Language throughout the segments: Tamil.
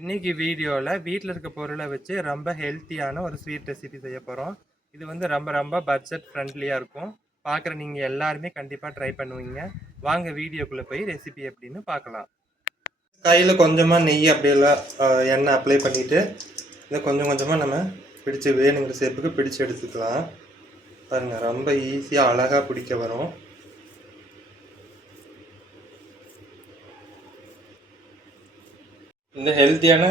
இன்னைக்கு வீடியோவில் வீட்டில் இருக்க பொருளை வச்சு ரொம்ப ஹெல்த்தியான ஒரு ஸ்வீட் ரெசிபி செய்ய போகிறோம் இது வந்து ரொம்ப ரொம்ப பட்ஜெட் ஃப்ரெண்ட்லியாக இருக்கும். பார்க்குற நீங்கள் எல்லாருமே கண்டிப்பாக ட்ரை பண்ணுவீங்க. வாங்க வீடியோக்குள்ளே போய் ரெசிபி எப்படின்னு பார்க்கலாம் கையில் கொஞ்சமாக நெய் அப்படியெல்லாம் எண்ணெய் அப்ளை பண்ணிவிட்டு இதை கொஞ்சம் கொஞ்சமாக நம்ம பிடிச்சி வேணுங்கிற சேப்புக்கு பிடிச்சி எடுத்துக்கலாம். பாருங்கள் ரொம்ப ஈஸியாக அழகாக பிடிக்க வரும். இந்த ஹெல்த்தியான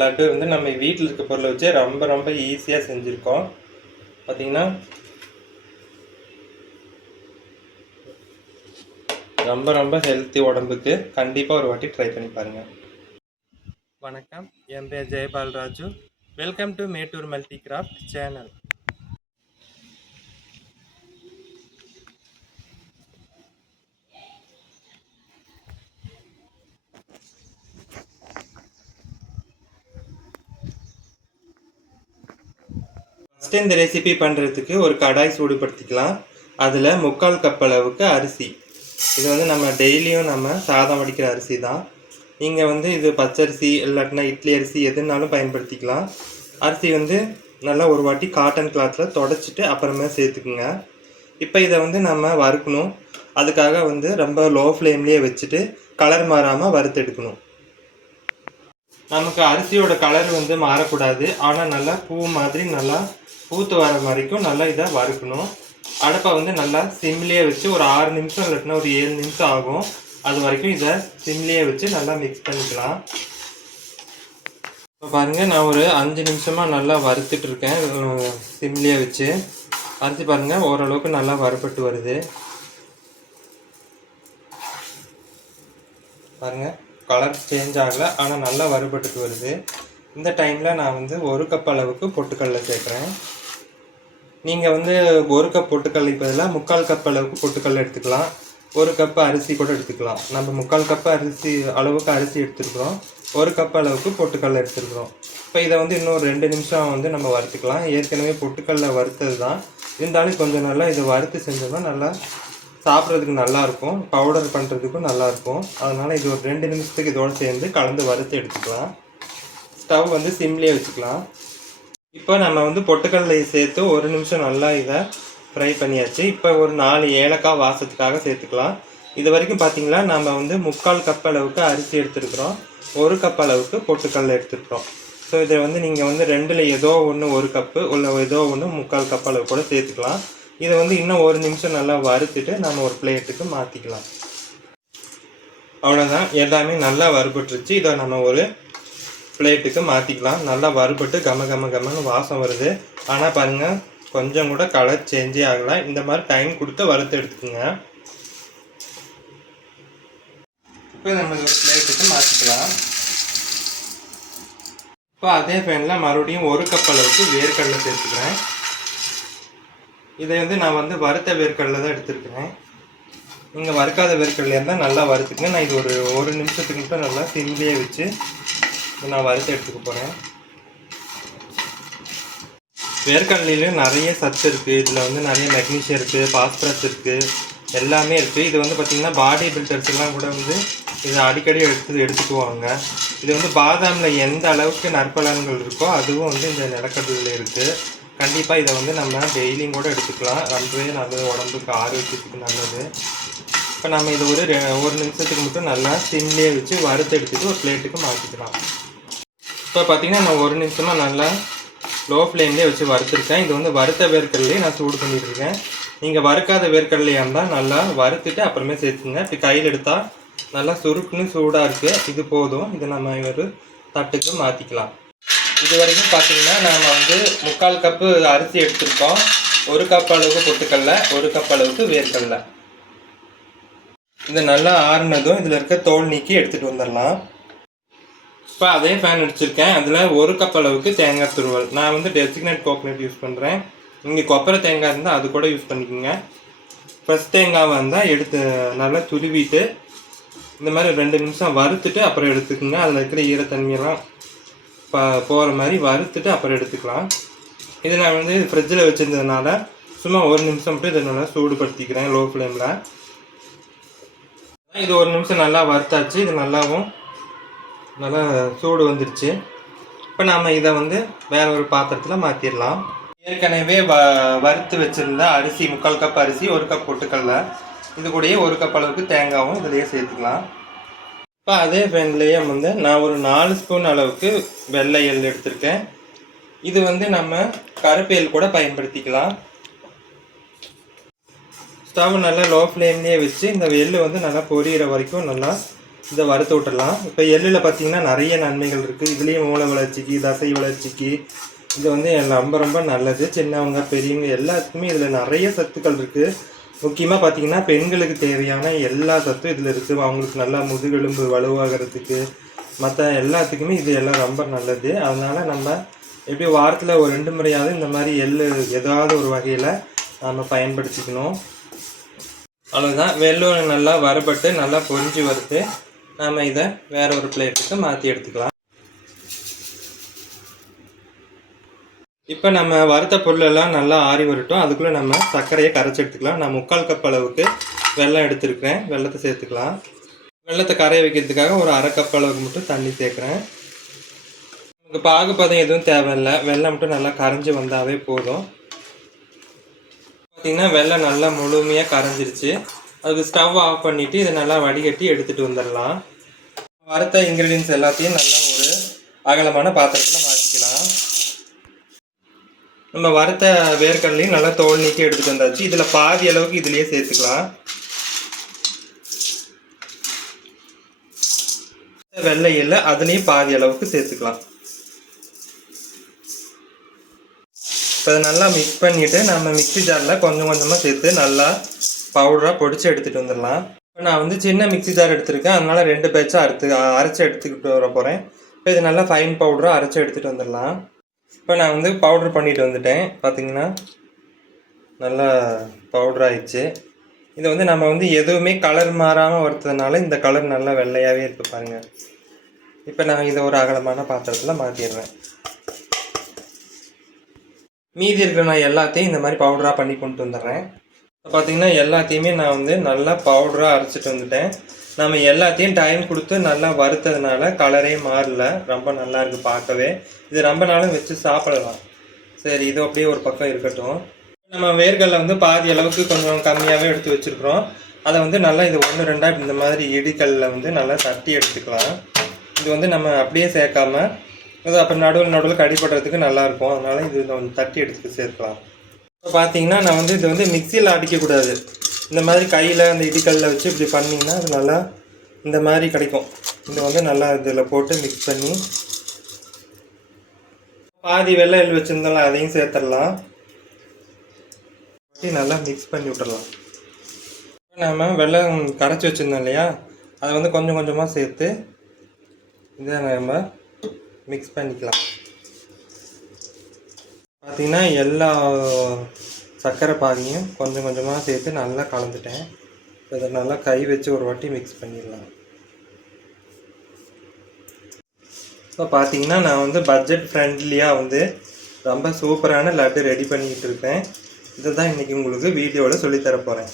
லட்டு வந்து நம்ம வீட்டில் இருக்க பொருளை வச்சு ரொம்ப ரொம்ப ஈஸியாக செஞ்சுருக்கோம். பார்த்தீங்கன்னா ரொம்ப ரொம்ப ஹெல்த்தி உடம்புக்கு கண்டிப்பாக ஒரு வாட்டி ட்ரை பண்ணி பாருங்கள் வணக்கம். என் பேர் Jayapal Raju. Welcome to Mettur multi craft channel first இந்த ரெசிபி பண்ணுறதுக்கு ஒரு கடாய் சூடுபடுத்திக்கலாம். அதில் முக்கால் கப் அளவுக்கு அரிசி. இது வந்து நம்ம டெய்லியும் நம்ம சாதம் வடிக்கிற அரிசி தான். நீங்கள் வந்து இது பச்சரிசி இல்லாட்டினா இட்லி அரிசி எதுனாலும் பயன்படுத்திக்கலாம். அரிசி வந்து நல்லா ஒரு வாட்டி காட்டன் கிளாத்தில் தொடச்சிட்டு அப்புறமே சேர்த்துக்குங்க. இப்போ இதை வந்து நம்ம வறுக்கணும். அதுக்காக வந்து ரொம்ப லோ ஃப்ளேம்லேயே வச்சுட்டு கலர் மாறாமல் வறுத்தெடுக்கணும் நமக்கு அரிசியோட கலர் வந்து மாறக்கூடாது. ஆனால் நல்லா பூ மாதிரி நல்லா பூத்து வர வரைக்கும் நல்லா இதை வறுக்கணும். அடுப்பை வந்து நல்லா சிம்லேயே வச்சு ஒரு ஆறு நிமிஷம் இல்லாட்டினா ஒரு ஏழு நிமிஷம் ஆகும். அது வரைக்கும் இதை சிம்லேயே வச்சு நல்லா மிக்ஸ் பண்ணிக்கலாம். இப்போ பாருங்கள் நான் ஒரு அஞ்சு நிமிஷமாக நல்லா வறுத்துட்டு இருக்கேன். சிம்லேயே வச்சு. அரிசி பாருங்கள் ஓரளவுக்கு நல்லா வறுபட்டு வருது. பாருங்கள் கலர் சேஞ்ச் ஆகலை ஆனால் நல்லா வறுபட்டுட்டு வருது. இந்த டைமில் நான் வந்து ஒரு கப் அளவுக்கு பொட்டுக்கடலை சேர்க்குறேன். நீங்கள் வந்து ஒரு கப் பொட்டுக்கடலைக்கு பதிலாக முக்கால் கப் அளவுக்கு பொட்டுக்கல்லை எடுத்துக்கலாம். ஒரு கப் அரிசி கூட எடுத்துக்கலாம். நம்ம முக்கால் கப் அரிசி அளவுக்கு அரிசி எடுத்துருக்குறோம். ஒரு கப் அளவுக்கு பொட்டுக்கடலை எடுத்துருக்குறோம். இப்போ இதை வந்து இன்னும் ரெண்டு நிமிஷம் வந்து நம்ம வறுத்துக்கலாம். ஏற்கனவே பொட்டுக்கடலை வறுத்தது தான் இருந்தாலும் கொஞ்சம் நல்லா இதை வறுத்து செஞ்சோம்னா நல்லா சாப்பிட்றதுக்கு நல்லா இருக்கும். பவுடர் பண்ணுறதுக்கும் நல்லாயிருக்கும் அதனால் இது ஒரு ரெண்டு நிமிஷத்துக்கு இதோடு சேர்ந்து கலந்து வறுத்து எடுத்துக்கலாம். ஸ்டவ் வந்து சிம்லேயே வச்சுக்கலாம். இப்போ நம்ம வந்து பொட்டுக்கடலையை சேர்த்து ஒரு நிமிஷம் நல்லா இதை ஃப்ரை பண்ணியாச்சு. இப்போ ஒரு நாலு ஏலக்காய் வாசத்துக்காக சேர்த்துக்கலாம். இது வரைக்கும் பார்த்தீங்களா நம்ம வந்து முக்கால் கப் அளவுக்கு அரிசி எடுத்துருக்குறோம். ஒரு கப் அளவுக்கு பொட்டுக்கடலை எடுத்துருக்குறோம். ஸோ இதை வந்து நீங்கள் வந்து ரெண்டில் ஏதோ ஒன்று ஒரு கப்பு உள்ள ஏதோ ஒன்று முக்கால் கப் அளவு கூட சேர்த்துக்கலாம். இதை வந்து இன்னும் ஒரு நிமிஷம் நல்லா வறுத்துட்டு நம்ம ஒரு பிளேட்டுக்கு மாற்றிக்கலாம் அவ்வளோதான் எல்லாமே நல்லா வறுபட்டுருச்சு. இதை நம்ம ஒரு பிளேட்டுக்கு மாற்றிக்கலாம் நல்லா வறுபட்டு கம கம கமன்னு வாசம் வருது. ஆனால் பாருங்கள் கொஞ்சம் கூட கலர் சேஞ்சே ஆகலாம் இந்த மாதிரி டைம் கொடுத்து வறுத்து எடுத்துக்கோங்க. இப்போ நம்ம ஒரு பிளேட்டுக்கு மாற்றிக்கலாம் இப்போ அதே ஃபேனில் மறுபடியும் ஒரு கப் அளவுக்கு வேர்க்கடலை சேர்த்துக்கிறேன். இதை வந்து நான் வந்து வறுத்த வேர்க்கடலை தான் எடுத்துருக்கிறேன். நீங்கள் வறுக்காத வேர்க்கடலையாக இருந்தால் நல்லா வறுத்துக்கங்க. நான் இது ஒரு ஒரு நிமிஷத்துக்கு மட்டும் நல்லா சிம்லேயே வச்சு இப்போ நான் வறுத்து எடுத்துக்க போகிறேன் வேர்க்கடலையிலும் நிறைய சத்து இருக்குது இதில் வந்து நிறைய மெக்னீஷியம் இருக்குது பாஸ்பரஸ் இருக்குது எல்லாமே இருக்குது இது வந்து பார்த்திங்கன்னா பாடி பில்டர்ஸ் எல்லாம் கூட வந்து இதை அடிக்கடி எடுத்து எடுத்துக்குவாங்க. இது வந்து பாதாமில் எந்த அளவுக்கு நற்பலன்கள் இருக்கோ அதுவும் வந்து இந்த நிலக்கடலில் இருக்குது கண்டிப்பாக இதை வந்து நம்ம டெய்லியும் கூட எடுத்துக்கலாம். ரொம்பவே நல்லது. உடம்புக்கு ஆரோக்கியத்துக்கு நல்லது. இப்போ நம்ம இதை ஒரு ரெ- ஒரு நிமிஷத்துக்கு மட்டும் நல்லா சிம்லேயே வச்சு வறுத்து எடுத்துட்டு ஒரு பிளேட்டுக்கு மாற்றிக்கலாம் இப்போ பார்த்தீங்கன்னா நான் ஒரு நிமிஷமாக நல்லா லோ ஃப்ளேம்லேயே வச்சு வறுத்துருக்கேன். இது வந்து வறுத்த வேர்க்கடலையே நான் சூடு பண்ணிட்டுருக்கேன். நீங்கள் வறுக்காத வேர்க்கடலையாக இருந்தால் நல்லா வறுத்துட்டு அப்புறமே சேர்த்துங்க. இப்போ கையில் எடுத்தால் நல்லா சுருக்குன்னு சூடாக இருக்குது இது போதும். இதை நம்ம ஒரு தட்டுக்கு மாற்றிக்கலாம் இது வரைக்கும் பார்த்தீங்கன்னா நாம் வந்து முக்கால் கப்பு அரிசி எடுத்திருக்கோம். ஒரு கப் அளவுக்கு பொட்டுக்கடல ஒரு கப் அளவுக்கு வேர்க்கடலை. இது நல்லா ஆறுனதும் இதில் இருக்க தோல் நீக்கி எடுத்துகிட்டு வந்துடலாம். இப்போ அதே ஃபேன் அடிச்சிருக்கேன் அதில் ஒரு கப் அளவுக்கு தேங்காய் துருவல். நான் வந்து டெசிக்னேட் கோகனட் யூஸ் பண்ணுறேன் இங்கே கொப்பரை தேங்காய் இருந்தால் அது கூட யூஸ் பண்ணிக்கோங்க. ஃப்ரெஷ் தேங்காய் இருந்தால் எடுத்து நல்லா துருவிட்டு இந்த மாதிரி ரெண்டு நிமிஷம் வறுத்துட்டு அப்புறம் எடுத்துக்கோங்க. அதில் இருக்கிற ஈரத்தன்மையெல்லாம் இப்போ போகிற மாதிரி வறுத்துட்டு அப்புறம் எடுத்துக்கலாம். இது நான் வந்து ஃப்ரிட்ஜில் வச்சுருந்ததுனால சும்மா ஒரு நிமிஷம் மட்டும் இதை நல்லா சூடுபடுத்திக்கிறேன் லோ. ஃப்ளேமில் இது ஒரு நிமிஷம் நல்லா வறுத்தாச்சு. இது நல்லாவும் நல்லா சூடு வந்துருச்சு. இப்போ நாம் இதை வந்து வேறு ஒரு பாத்திரத்தில் மாற்றிடலாம் ஏற்கனவே வ வறுத்து வச்சுருந்த அரிசி முக்கால் கப் அரிசி ஒரு கப் பொட்டுக்கல்ல இது கூடயே ஒரு கப் அளவுக்கு தேங்காவும் இதுலேயே சேர்த்துக்கலாம். இப்போ அதே பேன்லேயே வந்து நான் ஒரு நாலு ஸ்பூன் அளவுக்கு வெள்ளை எள் எடுத்திருக்கேன். இது வந்து நம்ம கருப்பு எள் கூட பயன்படுத்திக்கலாம். ஸ்டவ் நல்லா லோ ஃப்ளேம்லேயே வச்சு இந்த எள் வந்து நல்லா பொரியிற வரைக்கும் நல்லா இதை வறுத்து விட்டுடலாம். இப்போ எள்ளில் பார்த்தீங்கன்னா நிறைய நன்மைகள் இருக்குது இதுலேயும் மூளை வளர்ச்சிக்கு தசை வளர்ச்சிக்கு இது வந்து ரொம்ப ரொம்ப நல்லது. சின்னவங்க பெரியவங்க எல்லாத்துக்குமே இதில் நிறைய சத்துக்கள் இருக்குது முக்கியமாக பார்த்தீங்கன்னா பெண்களுக்கு தேவையான எல்லா சத்தும் இதில் இருக்குது அவங்களுக்கு நல்லா முதுகெலும்பு வலுவாகிறதுக்கு மற்ற எல்லாத்துக்குமே இது எல்லாம் ரொம்ப நல்லது. அதனால் நம்ம எப்படி வாரத்தில் ஒரு ரெண்டு முறையாவது இந்த மாதிரி எள்ளு ஏதாவது ஒரு வகையில் நம்ம பயன்படுத்திக்கணும். அவ்வளோதான் வெள்ளம் நல்லா வறுபட்டு நல்லா பொறிஞ்சு வறுத்து நாம் இதை வேற ஒரு பிளேட்டுக்கு மாற்றி எடுத்துக்கலாம். இப்போ நம்ம வறுத்த பொருளெல்லாம் நல்லா ஆறி வரட்டும். அதுக்குள்ளே நம்ம சர்க்கரையை கரைச்சி எடுத்துக்கலாம். நான் முக்கால் கப் அளவுக்கு வெள்ளம் எடுத்துருக்கிறேன். வெள்ளத்தை சேர்த்துக்கலாம். வெள்ளத்தை கரைய வைக்கிறதுக்காக ஒரு அரை கப் அளவுக்கு மட்டும் தண்ணி சேர்க்குறேன். நமக்கு பாகுபதம் எதுவும் தேவையில்லை. வெள்ளம் மட்டும் நல்லா கரைஞ்சி வந்தாவே போதும். பார்த்திங்கன்னா வெள்ளம் நல்லா முழுமையாக கரைஞ்சிருச்சு. அதுக்கு ஸ்டவ் ஆஃப் பண்ணிவிட்டு இதை நல்லா வடிகட்டி எடுத்துகிட்டு வந்துடலாம். வறுத்த இன்க்ரீடியன்ஸ் எல்லாத்தையும் நல்லா ஒரு அகலமான பாத்திரத்தில் மாற்றிக்கலாம் நம்ம வறுத்த வேர்க்கடலையும் நல்லா தோல் நீக்கி எடுத்துகிட்டு வந்தாச்சு. இதில் பாதி அளவுக்கு இதுலேயே சேர்த்துக்கலாம். வெள்ளை இல்லை அதுலேயும் பாதி அளவுக்கு சேர்த்துக்கலாம். இப்போ நல்லா மிக்ஸ் பண்ணிவிட்டு நம்ம மிக்ஸி ஜாரில் கொஞ்சம் கொஞ்சமாக சேர்த்து நல்லா பவுடராக பொடிச்சு எடுத்துகிட்டு வந்துடலாம். இப்போ நான் வந்து சின்ன மிக்ஸி ஜார் எடுத்திருக்கேன். அதனால் ரெண்டு பேட்சாக அறுத்து அரைச்சி எடுத்துக்கிட்டு வர போகிறேன் இப்போ இது நல்லா ஃபைன் பவுடராக அரைச்சி எடுத்துகிட்டு வந்துடலாம். இப்போ நான் வந்து பவுட்ரு பண்ணிட்டு வந்துட்டேன். பார்த்தீங்கன்னா நல்லா பவுடர் ஆயிடுச்சு. இது வந்து நம்ம வந்து எதுவுமே கலர் மாறாமல் வறுத்ததுனால இந்த கலர் நல்லா வெள்ளையாகவே இருக்கு பாருங்கள் இப்போ நான் இதை ஒரு அகலமான பாத்திரத்தில் மாற்றிடுறேன் மீதி இருக்கிற நான் எல்லாத்தையும் இந்த மாதிரி பவுடராக பண்ணி கொண்டு வந்துடுறேன். பார்த்தீங்கன்னா எல்லாத்தையுமே நான் வந்து நல்லா பவுடராக அரைச்சிட்டு வந்துட்டேன். நம்ம எல்லாத்தையும் டைம் கொடுத்து நல்லா வறுத்ததுனால கலரே மாறல. ரொம்ப நல்லா இருக்குது பார்க்கவே. இது ரொம்ப நாளும் வச்சு சாப்பிடலாம். சரி இது அப்படியே ஒரு பக்கம் இருக்கட்டும். நம்ம வேர்களில் வந்து பாதி அளவுக்கு கொஞ்சம் கம்மியாகவே எடுத்து வச்சுருக்குறோம். அதை வந்து நல்லா இது ஒன்று ரெண்டாக இந்த மாதிரி இடிக்கல்லில் வந்து நல்லா தட்டி எடுத்துக்கலாம். இது வந்து நம்ம அப்படியே சேர்க்காம அது அப்புறம் நடுவில் நடுவில் கடிப்படுறதுக்கு நல்லாயிருக்கும் அதனால் இது கொஞ்சம் தட்டி எடுத்து சேர்க்கலாம். இப்போ பார்த்தீங்கன்னா நான் வந்து இது வந்து மிக்சியில் அடிக்கக்கூடாது. இந்த மாதிரி கையில் அந்த இடிக்கல்ல வச்சு இப்படி பண்ணிங்கன்னா அது நல்லா இந்த மாதிரி கிடைக்கும். இது வந்து நல்லா இதில் போட்டு மிக்ஸ் பண்ணி பாதி வெள்ளை எள் வச்சுருந்தாலும் அதையும் சேர்த்துடலாம். நல்லா மிக்ஸ் பண்ணி விட்டுடலாம். நாம் வெள்ளம் கரைச்சி வச்சுருந்தோம் இல்லையா? அதை வந்து கொஞ்சம் கொஞ்சமாக சேர்த்து இதை நம்ம மிக்ஸ் பண்ணிக்கலாம். பார்த்தீங்கன்னா எல்லா சர்க்கரை பாதியும் கொஞ்சம் கொஞ்சமாக சேர்த்து நல்லா கலந்துட்டேன். இதை நல்லா கை வச்சு ஒரு வாட்டி மிக்ஸ் பண்ணிடலாம். இப்போ பார்த்தீங்கன்னா நான் வந்து பட்ஜெட் ஃப்ரெண்ட்லியாக வந்து ரொம்ப சூப்பரான லட்டு ரெடி பண்ணிக்கிட்டு இருக்கேன். இதை தான் இன்றைக்கி உங்களுக்கு வீடியோவில் சொல்லித்தர போகிறேன்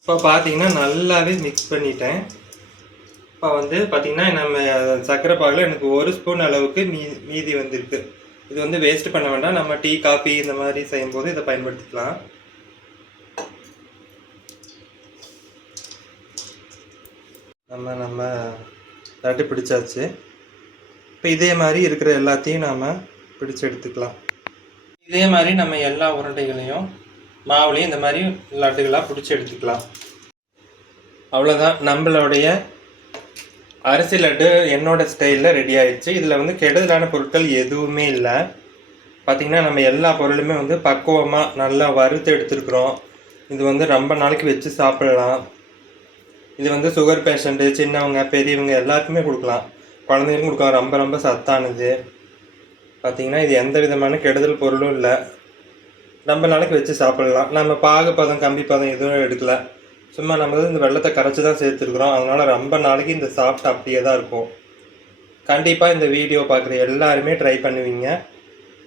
இப்போ பார்த்தீங்கன்னா நல்லாவே மிக்ஸ் பண்ணிட்டேன். இப்போ வந்து பார்த்திங்கன்னா நம்ம சர்க்கரை பாகில் எனக்கு ஒரு ஸ்பூன் அளவுக்கு மீ மீதி வந்திருக்கு. இது வந்து வேஸ்ட் பண்ண வேண்டாம். நம்ம டீ காஃபி இந்த மாதிரி செய்யும்போது இதை பயன்படுத்திக்கலாம். நம்ம நம்ம தட்டி பிடிச்சாச்சு. இப்போ இதே மாதிரி இருக்கிற எல்லாத்தையும் நாம் பிடிச்சு எடுத்துக்கலாம். இதே மாதிரி நம்ம எல்லா உருண்டைகளையும் மாவுலையும் இந்த மாதிரி லட்டுகளாக பிடிச்சி எடுத்துக்கலாம். அவ்வளோதான் நம்மளுடைய அரிசி லட்டு என்னோட ஸ்டைலில் ரெடி ஆயிடுச்சு. இதில் வந்து கெடுதலான பொருட்கள் எதுவுமே இல்லை. பார்த்திங்கன்னா நம்ம எல்லா பொருளுமே வந்து பக்குவமாக நல்லா வறுத்து எடுத்துருக்குறோம். இது வந்து ரொம்ப நாளைக்கு வச்சு சாப்பிடலாம். இது வந்து சுகர் பேஷண்ட்டு சின்னவங்க பெரியவங்க எல்லாருக்குமே கொடுக்கலாம். குழந்தைங்களுக்கும் கொடுக்கலாம். ரொம்ப ரொம்ப சத்தானது. பார்த்திங்கன்னா இது எந்த விதமான கெடுதல் பொருளும் இல்லை. ரொம்ப நாளைக்கு வச்சு சாப்பிடலாம். நம்ம பாகு பதம் கம்பி பதம் எதுவும் எடுக்கலை. சும்மா நம்ம வந்து இந்த வெள்ளத்தை கரைச்சி தான் சேர்த்துருக்குறோம். அதனால் ரொம்ப நாளைக்கு இந்த சாஃப்ட் அப்படியே தான் இருக்கும் கண்டிப்பாக இந்த வீடியோ பார்க்குற எல்லாருமே ட்ரை பண்ணுவீங்க.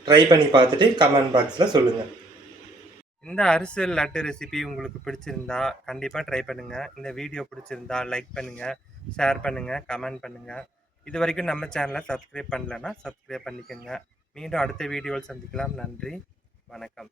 ட்ரை பண்ணி பார்த்துட்டு கமெண்ட் பாக்ஸில் சொல்லுங்கள் இந்த அரிசி லட்டு ரெசிபி உங்களுக்கு பிடிச்சிருந்தா கண்டிப்பாக ட்ரை பண்ணுங்கள் இந்த வீடியோ பிடிச்சிருந்தா லைக் பண்ணுங்கள் ஷேர் பண்ணுங்கள் கமெண்ட் பண்ணுங்கள் இது வரைக்கும் நம்ம சேனலை சப்ஸ்கிரைப் பண்ணலன்னா சப்ஸ்கிரைப் பண்ணிக்கோங்க. மீண்டும் அடுத்த வீடியோவில் சந்திக்கலாம். நன்றி வணக்கம்.